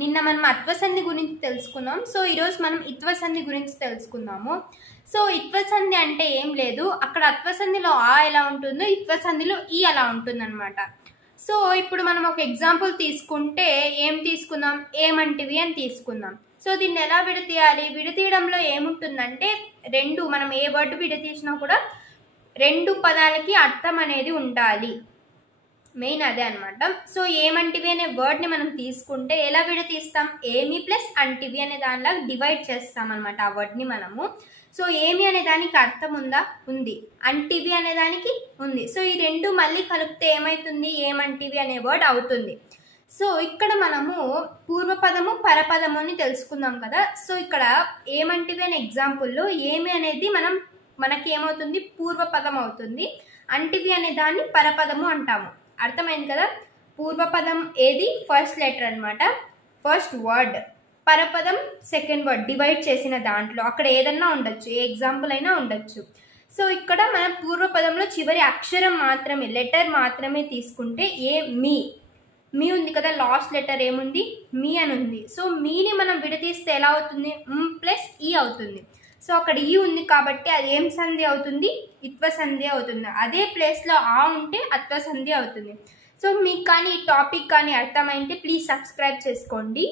నిన్న మనం అత్వసంధి గురించి తెలుసుకున్నాం. సో ఈరోజు మనం ఇత్వసంధి గురించి తెలుసుకుందాము. సో ఇత్వసంధి అంటే ఏం లేదు, అక్కడ అత్వసంధిలో ఆ ఎలా ఉంటుందో ఇత్వసంధిలో ఈ అలా ఉంటుందన్నమాట. సో ఇప్పుడు మనం ఒక ఎగ్జాంపుల్ తీసుకుంటే ఏం తీసుకుందాం, ఏమంటివి అని తీసుకుందాం. సో దీన్ని ఎలా విడతీయాలి? విడతీయడంలో ఏముంటుందంటే రెండు, మనం ఏ వర్డ్ విడతీసినా కూడా రెండు పదాలకి అర్థం అనేది ఉండాలి, మెయిన్ అదే అనమాట. సో ఏమంటివి అనే వర్డ్ని మనం తీసుకుంటే ఎలా విడతీస్తాం, ఏమి ప్లస్ అంటివి అనే దానిలా డివైడ్ చేస్తాం అనమాట ఆ వర్డ్ని మనము. సో ఏమి అనే దానికి అర్థం ఉందా? ఉంది. అంటివి అనే దానికి ఉంది. సో ఈ రెండు మళ్ళీ కలిపితే ఏమవుతుంది, ఏమంటివి అనే వర్డ్ అవుతుంది. సో ఇక్కడ మనము పూర్వపదము పరపదము అని తెలుసుకుందాం కదా. సో ఇక్కడ ఏమంటివి అనే ఎగ్జాంపుల్లో ఏమి అనేది మనకి ఏమవుతుంది, పూర్వపదం అవుతుంది. అంటివి అనే దాన్ని పరపదము అంటాము. అర్థమైంది కదా. పూర్వపదం ఏది, ఫస్ట్ లెటర్ అనమాట, ఫస్ట్ వర్డ్. పరపదం సెకండ్ వర్డ్ డివైడ్ చేసిన దాంట్లో అక్కడ ఏదన్నా ఉండొచ్చు, ఏ ఎగ్జాంపుల్ అయినా ఉండొచ్చు. సో ఇక్కడ మనం పూర్వపదంలో చివరి అక్షరం మాత్రమే, లెటర్ మాత్రమే తీసుకుంటే మీ ఉంది కదా, లాస్ట్ లెటర్ ఏముంది, మీ అని ఉంది. సో మీని మనం విడదీస్తే ఎలా అవుతుంది, ప్లస్ ఈ అవుతుంది. సో అక్కడ ఈ ఉంది కాబట్టి అది ఏం సంధి అవుతుంది, ఇత్వసంధి అవుతుంది. అదే ప్లేస్లో ఆ ఉంటే అత్వసంధి అవుతుంది. సో మీకు కానీ ఈ టాపిక్ కానీ అర్థమైంటే ప్లీజ్ సబ్స్క్రైబ్ చేసుకోండి.